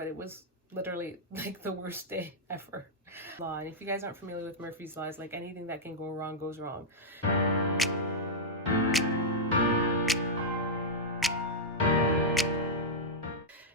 but it was literally like the worst day ever. And if you guys aren't familiar with Murphy's Law, it's like anything that can go wrong goes wrong.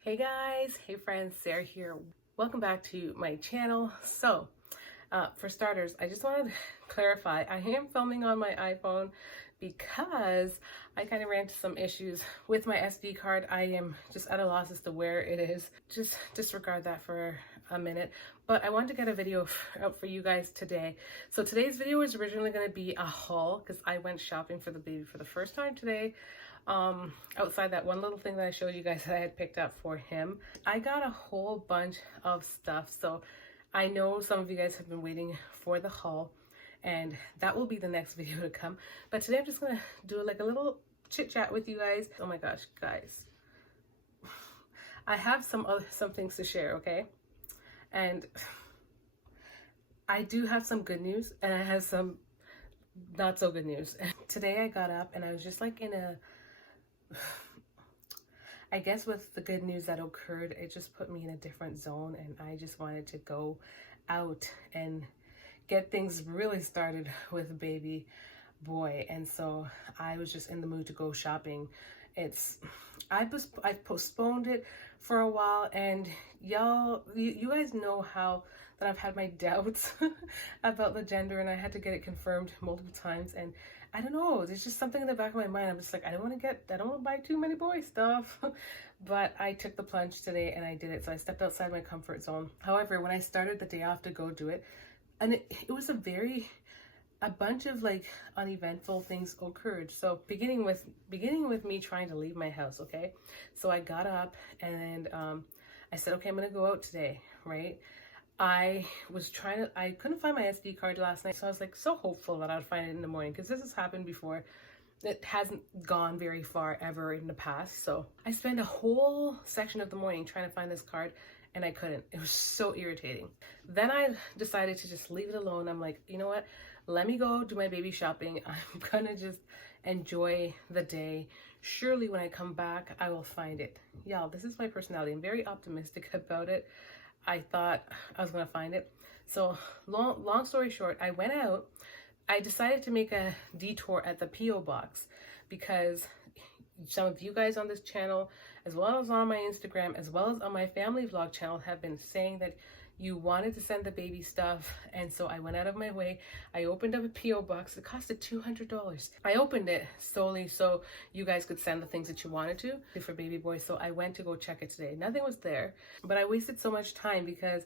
Hey guys, hey friends, Sarah here. Welcome back to my channel. So for starters, I just wanted to clarify, I am filming on my iPhone because I kind of ran into some issues with my SD card. I am just at a loss as to where it is. Just disregard that for a minute. But I wanted to get a video out for you guys today. So today's video is originally going to be a haul because I went shopping for the baby for the first time today. Outside that one little thing that I showed you guys that I had picked up for him, I got a whole bunch of stuff. So I know some of you guys have been waiting for the haul, and that will be the next video to come. But today I'm just gonna do like a little chit chat with you guys. Oh my gosh, guys, I have some things to share, okay? And I do have some good news, and I have some not so good news. Today I got up and I was just like in a, I guess with the good news that occurred, it just put me in a different zone, and I just wanted to go out and get things really started with baby boy. And so I was just in the mood to go shopping. I postponed it for a while, and y'all, you guys know how that I've had my doubts about the gender, and I had to get it confirmed multiple times. And I don't know, there's just something in the back of my mind. I'm just like, I don't want to buy too many boy stuff. But I took the plunge today and I did it. So I stepped outside my comfort zone. However, when I started the day off to go do it, and it was a bunch of like uneventful things occurred. So beginning with me trying to leave my house, okay? So I got up and I said, okay, I'm gonna go out today, right? I couldn't find my SD card last night, so I was like so hopeful that I'd find it in the morning, because this has happened before. It hasn't gone very far ever in the past. So I spent a whole section of the morning trying to find this card, and I couldn't. It was so irritating. Then I decided to just leave it alone. I'm like, you know what? Let me go do my baby shopping. I'm gonna just enjoy the day. Surely when I come back, I will find it. Y'all, this is my personality. I'm very optimistic about it. I thought I was gonna find it. So long story short, I went out. I decided to make a detour at the PO box because some of you guys on this channel, as well as on my Instagram, as well as on my family vlog channel, have been saying that you wanted to send the baby stuff. And so I went out of my way. I opened up a PO box. It costed $200. I opened it solely so you guys could send the things that you wanted to for baby boy. So I went to go check it today. Nothing was there, but I wasted so much time because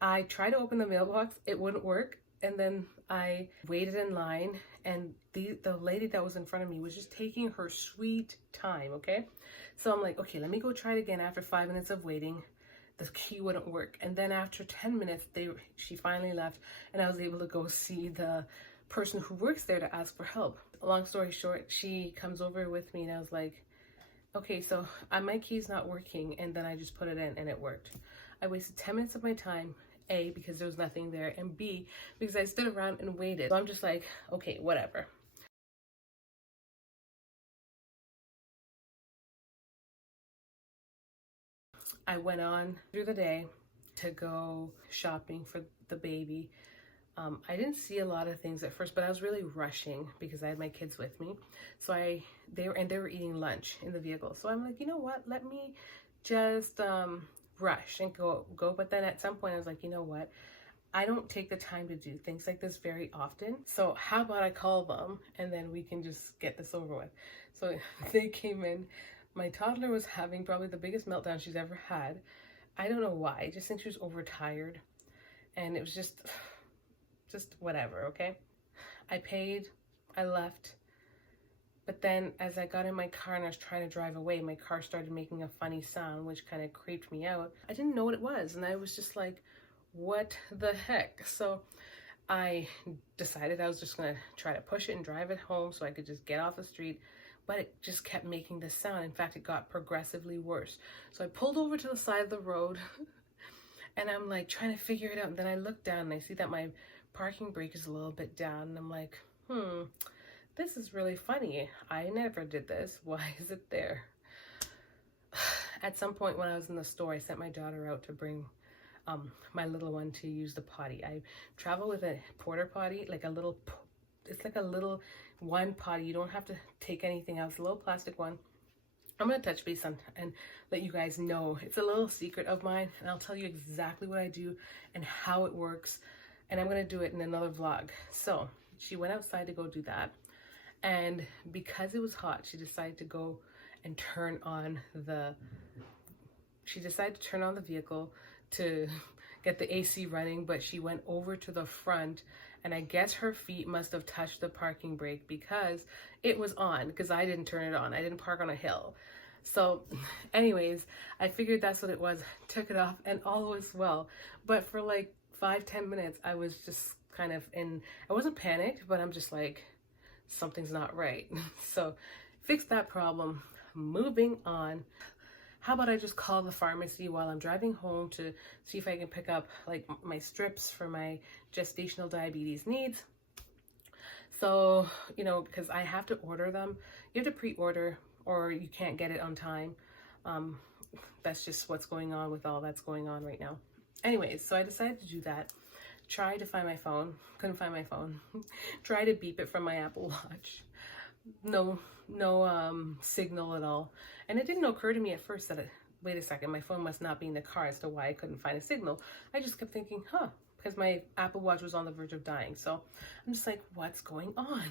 I tried to open the mailbox. It wouldn't work. And then I waited in line, and the lady that was in front of me was just taking her sweet time, okay? So I'm like, okay, let me go try it again. After 5 minutes of waiting, the key wouldn't work. And then after 10 minutes, she finally left, and I was able to go see the person who works there to ask for help. Long story short, she comes over with me, and I was like, okay, so my key's not working. And then I just put it in, and it worked. I wasted 10 minutes of my time. A, because there was nothing there, and B, because I stood around and waited. So I'm just like, okay, whatever. I went on through the day to go shopping for the baby. I didn't see a lot of things at first, but I was really rushing because I had my kids with me. So they were eating lunch in the vehicle. So I'm like, you know what? Let me just rush and go. But then at some point I was like, you know what? I don't take the time to do things like this very often. So how about I call them and then we can just get this over with. So they came in. My toddler was having probably the biggest meltdown she's ever had. I don't know why. I just think she was overtired. And it was just whatever, okay? I paid, I left. But then as I got in my car and I was trying to drive away, my car started making a funny sound, which kind of creeped me out. I didn't know what it was, and I was just like, what the heck? So I decided I was just gonna try to push it and drive it home so I could just get off the street, but it just kept making this sound. In fact, it got progressively worse. So I pulled over to the side of the road and I'm like trying to figure it out. And then I look down and I see that my parking brake is a little bit down, and I'm like, this is really funny. I never did this. Why is it there? at some point when I was in the store, I sent my daughter out to bring my little one to use the potty. I travel with a porter potty, like a little, it's like a little one potty. You don't have to take anything out. It's a little plastic one. I'm going to touch base on and let you guys know. It's a little secret of mine, and I'll tell you exactly what I do and how it works. And I'm going to do it in another vlog. So she went outside to go do that. And because it was hot, she decided to go and turn on the vehicle to get the AC running, but she went over to the front, and I guess her feet must have touched the parking brake because it was on, because I didn't turn it on. I didn't park on a hill. So anyways, I figured that's what it was, took it off, and all was well. But for like 5-10 minutes, I was just kind of I wasn't panicked, but I'm just like, something's not right. So fixed that problem. Moving on. How about I just call the pharmacy while I'm driving home to see if I can pick up like my strips for my gestational diabetes needs. So, you know, because I have to order them. You have to pre-order or you can't get it on time. That's just what's going on with all that's going on right now. Anyways, so I decided to do that. Tried to find my phone, couldn't find my phone. Tried to beep it from my Apple Watch. No signal at all. And it didn't occur to me at first that, wait a second, my phone must not be in the car as to why I couldn't find a signal. I just kept thinking, because my Apple Watch was on the verge of dying. So I'm just like, what's going on?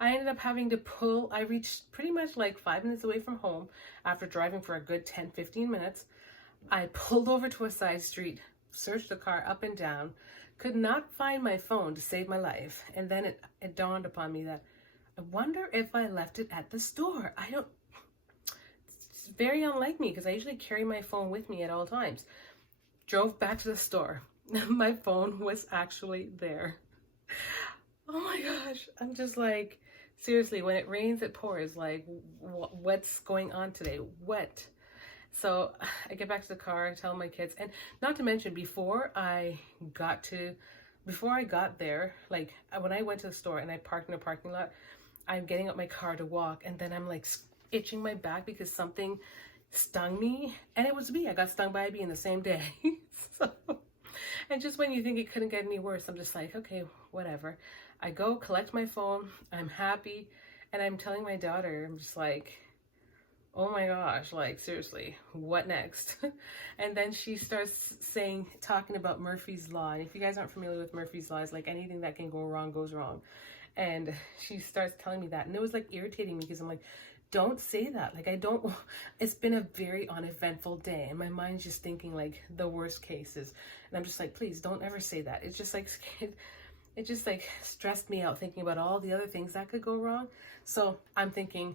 I ended up having to pull. I reached pretty much like 5 minutes away from home after driving for a good 10-15 minutes. I pulled over to a side street, searched the car up and down, could not find my phone to save my life. And then it dawned upon me that I wonder if I left it at the store. It's very unlike me because I usually carry my phone with me at all times. Drove back to the store. My phone was actually there. Oh my gosh. I'm just like, seriously, when it rains, it pours. Like, what's going on today? What? So I get back to the car, tell my kids, and not to mention before I got there, like when I went to the store and I parked in a parking lot, I'm getting up my car to walk, and then I'm like itching my back because something stung me, and it was a bee. I got stung by a bee in the same day. So, and just when you think it couldn't get any worse, I'm just like, okay, whatever. I go collect my phone, I'm happy, and I'm telling my daughter, I'm just like, oh my gosh, like seriously, what next? And then she starts talking about Murphy's Law. And if you guys aren't familiar with Murphy's Law, it's like anything that can go wrong goes wrong. And she starts telling me that. And it was like irritating me because I'm like, don't say that. Like, it's been a very uneventful day. And my mind's just thinking like the worst cases. And I'm just like, please don't ever say that. It's just like, it just like stressed me out thinking about all the other things that could go wrong. So I'm thinking,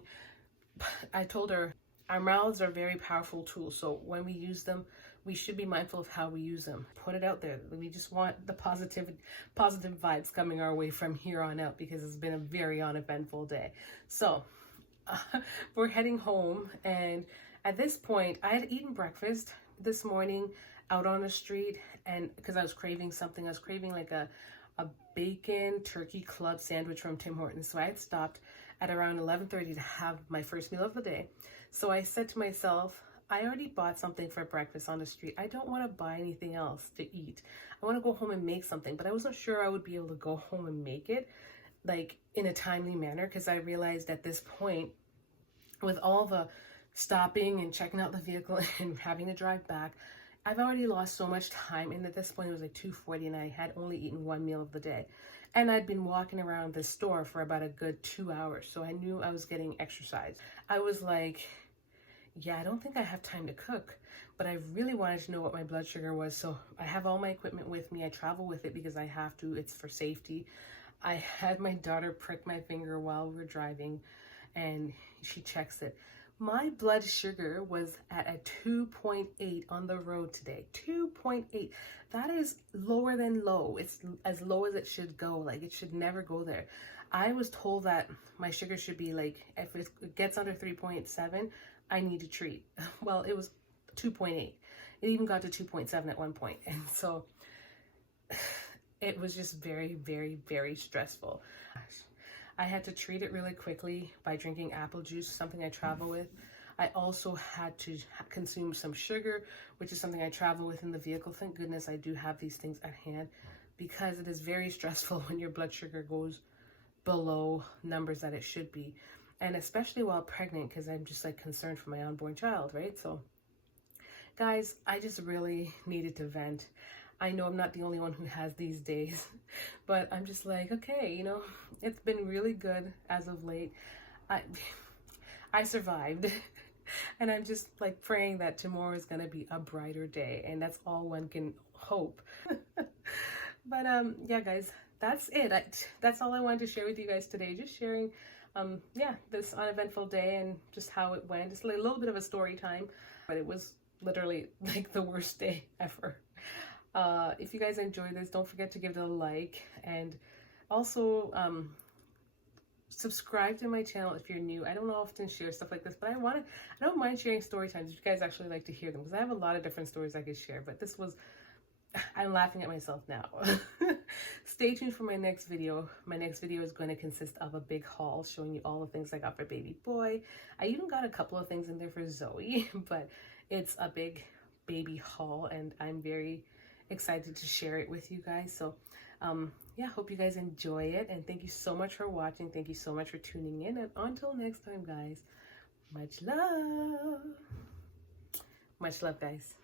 I told her, our mouths are very powerful tools. So when we use them, we should be mindful of how we use them. Put it out there. We just want the positive vibes coming our way from here on out because it's been a very uneventful day. So we're heading home. And at this point, I had eaten breakfast this morning out on the street. And because I was craving something, I was craving like a bacon turkey club sandwich from Tim Hortons. So I had stopped at around 11:30 to have my first meal of the day. So I said to myself, I already bought something for breakfast on the street. I don't want to buy anything else to eat. I want to go home and make something, but I wasn't sure I would be able to go home and make it like in a timely manner because I realized at this point, with all the stopping and checking out the vehicle and having to drive back, I've already lost so much time, and at this point it was like 2:40 and I had only eaten one meal of the day. And I'd been walking around the store for about a good 2 hours, so I knew I was getting exercise. I was like, yeah, I don't think I have time to cook, but I really wanted to know what my blood sugar was, so I have all my equipment with me. I travel with it because I have to. It's for safety. I had my daughter prick my finger while we were driving, and she checks it. My blood sugar was at a 2.8 on the road today. 2.8. That is lower than low. It's as low as it should go. Like, it should never go there. I was told that my sugar should be like, if it gets under 3.7, I need to treat. Well, it was 2.8. It even got to 2.7 at one point. And so it was just very, very, very stressful. I had to treat it really quickly by drinking apple juice, something I travel with. I also had to consume some sugar, which is something I travel with in the vehicle. Thank goodness I do have these things at hand, because it is very stressful when your blood sugar goes below numbers that it should be. And especially while pregnant, because I'm just like concerned for my unborn child, right? So guys, I just really needed to vent. I know I'm not the only one who has these days, but I'm just like, okay, you know, it's been really good as of late. I survived. And I'm just like praying that tomorrow is going to be a brighter day, and that's all one can hope. But yeah, guys, that's it. That's all I wanted to share with you guys today. Just sharing yeah, this uneventful day and just how it went. Just like a little bit of a story time, but it was literally like the worst day ever. If you guys enjoyed this, don't forget to give it a like, and also subscribe to my channel if you're new. I don't often share stuff like this, but I don't mind sharing story times if you guys actually like to hear them, because I have a lot of different stories I could share, but this was, I'm laughing at myself now. Stay tuned for my next video. My next video is going to consist of a big haul showing you all the things I got for baby boy. I even got a couple of things in there for Zoe, but it's a big baby haul, and I'm very excited to share it with you guys. So yeah, hope you guys enjoy it, and thank you so much for watching. Thank you so much for tuning in, and until next time, guys, much love, guys.